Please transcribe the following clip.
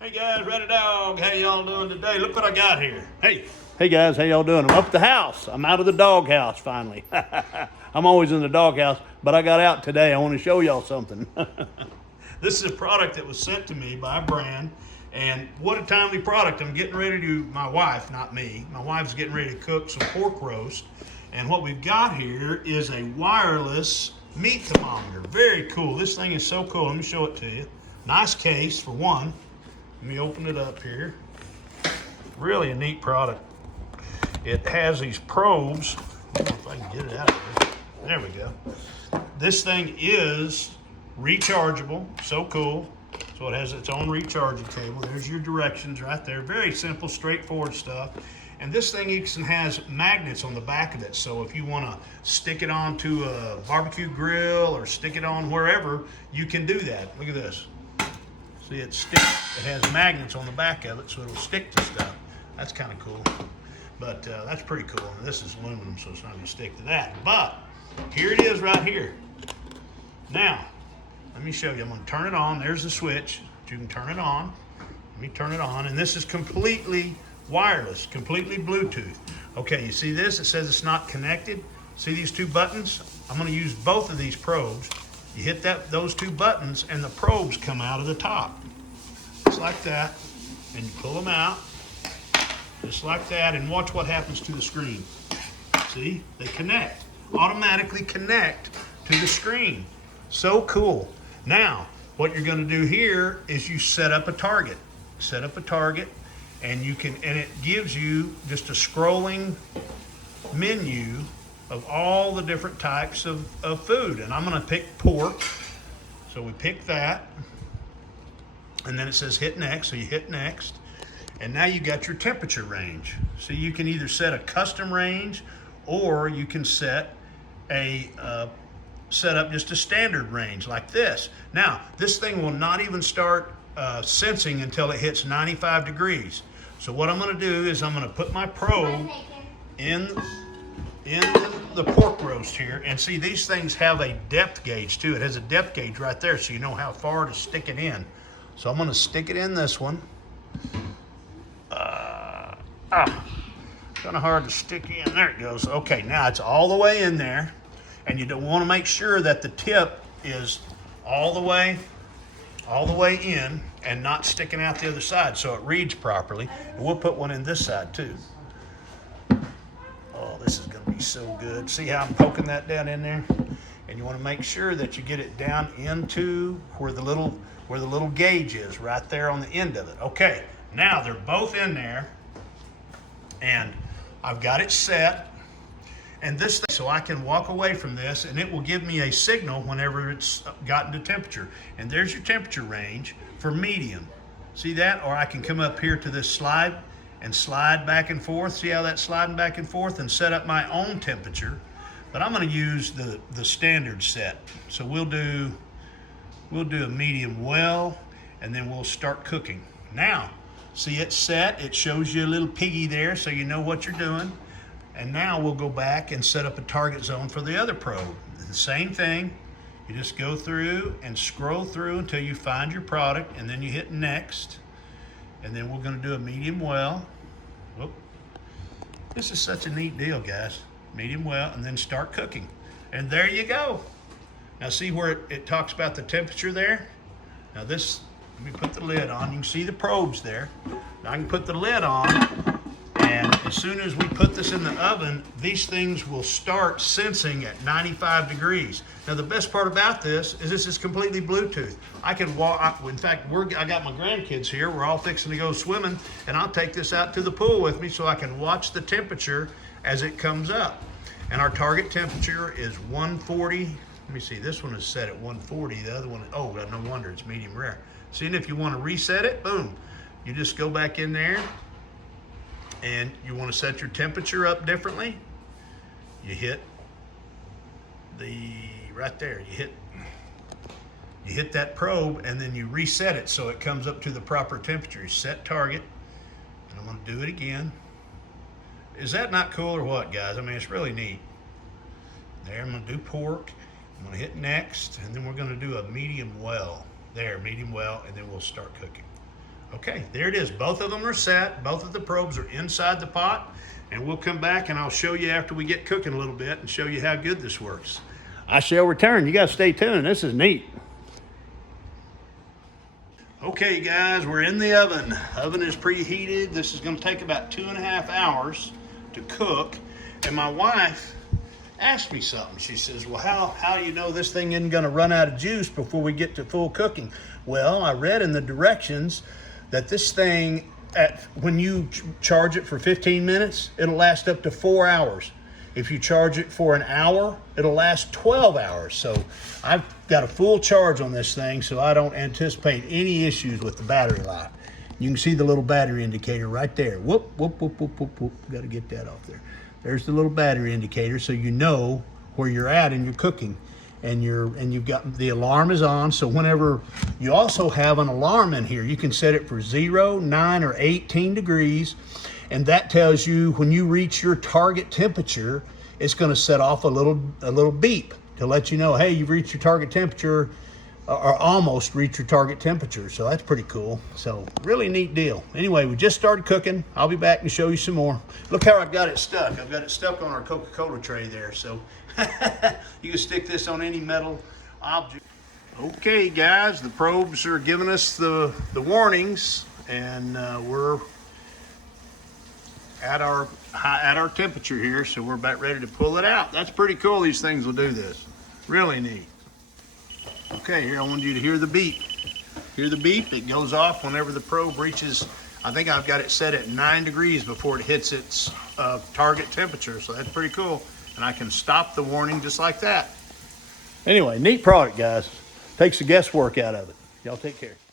Hey guys, Ready Dog. How y'all doing today? Look what I got here. Hey guys, how y'all doing? I'm up at the house. I'm out of the dog house finally. I'm always in the dog house, but I got out today. I want to show y'all something. This is a product that was sent to me by a brand, and what a timely product. I'm getting ready to, my wife, not me, my wife's getting ready to cook some pork roast, and what we've got here is a wireless meat thermometer. Very cool. This thing is so cool. Let me show it to you. Nice case for one. Let me open it up here. Really a neat product. It has these probes. I don't know if I can get it out of here. There we go. This thing is rechargeable. So cool. So it has its own recharging cable. There's your directions right there. Very simple, straightforward stuff. And this thing even has magnets on the back of it. So if you want to stick it onto a barbecue grill or stick it on wherever, you can do that. Look at this. See, it sticks. It has magnets on the back of it, so it'll stick to stuff. That's kind of cool. But that's pretty cool. And this is aluminum, so it's not going to stick to that. But here it is right here. Now, let me show you. I'm going to turn it on. There's the switch. You can turn it on. Let me turn it on. And this is completely wireless, completely Bluetooth. Okay, you see this? It says it's not connected. See these two buttons? I'm going to use both of these probes. You hit those two buttons, and the probes come out of the top. Just like that. And you pull them out. Just like that. And watch what happens to the screen. See? They connect. Automatically connect to the screen. So cool. Now, what you're going to do here is you set up a target. Set up a target, and it gives you just a scrolling menu of all the different types of food. And I'm going to pick pork. So we pick that. And then it says hit next. So you hit next. And now you got your temperature range. So you can either set a custom range, or you can set up just a standard range like this. Now, this thing will not even start sensing until it hits 95 degrees. So what I'm going to do is I'm going to put my probe in the pork roast here, and see, these things have a depth gauge too. It has a depth gauge right there, so you know how far to stick it in. So I'm going to stick it in this one. Kind of hard to stick in. There it goes. Okay, now it's all the way in there, and you don't want to make sure that the tip is all the way in and not sticking out the other side, so it reads properly. And we'll put one in this side too. Oh, this is going to be so good. See how I'm poking that down in there? And you want to make sure that you get it down into where the little gauge is, right there on the end of it. Okay, now they're both in there, and I've got it set. And this thing, so I can walk away from this, and it will give me a signal whenever it's gotten to temperature. And there's your temperature range for medium. See that? Or I can come up here to this slide and slide back and forth. See how that's sliding back and forth? And set up my own temperature. But I'm going to use the standard set. So we'll do a medium well, and then we'll start cooking. Now, see, it's set. It shows you a little piggy there, so you know what you're doing. And now we'll go back and set up a target zone for the other probe. The same thing. You just go through and scroll through until you find your product, and then you hit next. And then we're going to do a medium well. Whoop. This is such a neat deal, guys. Medium well, and then start cooking. And there you go. Now see where it talks about the temperature there? Now this, let me put the lid on. You can see the probes there. Now I can put the lid on, and as soon as we put this in the oven, these things will start sensing at 95 degrees. Now the best part about this is completely Bluetooth. I can walk, in fact, I got my grandkids here. We're all fixing to go swimming, and I'll take this out to the pool with me so I can watch the temperature as it comes up. And our target temperature is 140. Let me see, this one is set at 140. The other one, oh, no wonder, it's medium rare. See, and if you want to reset it, boom, you just go back in there, and you want to set your temperature up differently. You hit right there, you hit that probe, and then you reset it so it comes up to the proper temperature. Set target, and I'm going to do it again. Is that not cool or what, guys? I mean, it's really neat. There, I'm going to do pork. I'm going to hit next, and then we're going to do a medium well. There, medium well, and then we'll start cooking. Okay, there it is. Both of them are set. Both of the probes are inside the pot. And we'll come back and I'll show you after we get cooking a little bit and show you how good this works. I shall return. You got to stay tuned. This is neat. Okay, guys, we're in the oven. Oven is preheated. This is going to take about 2.5 hours to cook. And my wife asked me something. She says, well, how do you know this thing isn't going to run out of juice before we get to full cooking? Well, I read in the directions that this thing, when you charge it for 15 minutes, it'll last up to 4 hours. If you charge it for an hour, it'll last 12 hours. So I've got a full charge on this thing, so I don't anticipate any issues with the battery life. You can see the little battery indicator right there. Whoop, whoop, whoop, whoop, whoop, whoop. Got to get that off there. There's the little battery indicator, so you know where you're at in your cooking. And you've got the alarm is on, so whenever you also have an alarm in here, you can set it for 0, 9, or 18 degrees, and that tells you when you reach your target temperature, it's going to set off a little beep to let you know, hey, you've reached your target temperature, or almost reached your target temperature. So that's pretty cool. So really neat deal. Anyway, we just started cooking. I'll be back and show you some more. Look how I've got it stuck. I've got it stuck on our Coca-Cola tray there. So you can stick this on any metal object. Okay, guys, the probes are giving us the warnings, and we're at our temperature here, so we're about ready to pull it out. That's pretty cool. These things will do this. Really neat. Okay, here I want you to hear the beep. Hear the beep? It goes off whenever the probe reaches, I think I've got it set at 9 degrees before it hits its target temperature, so that's pretty cool. And I can stop the warning just like that. Anyway, neat product, guys. Takes the guesswork out of it. Y'all take care.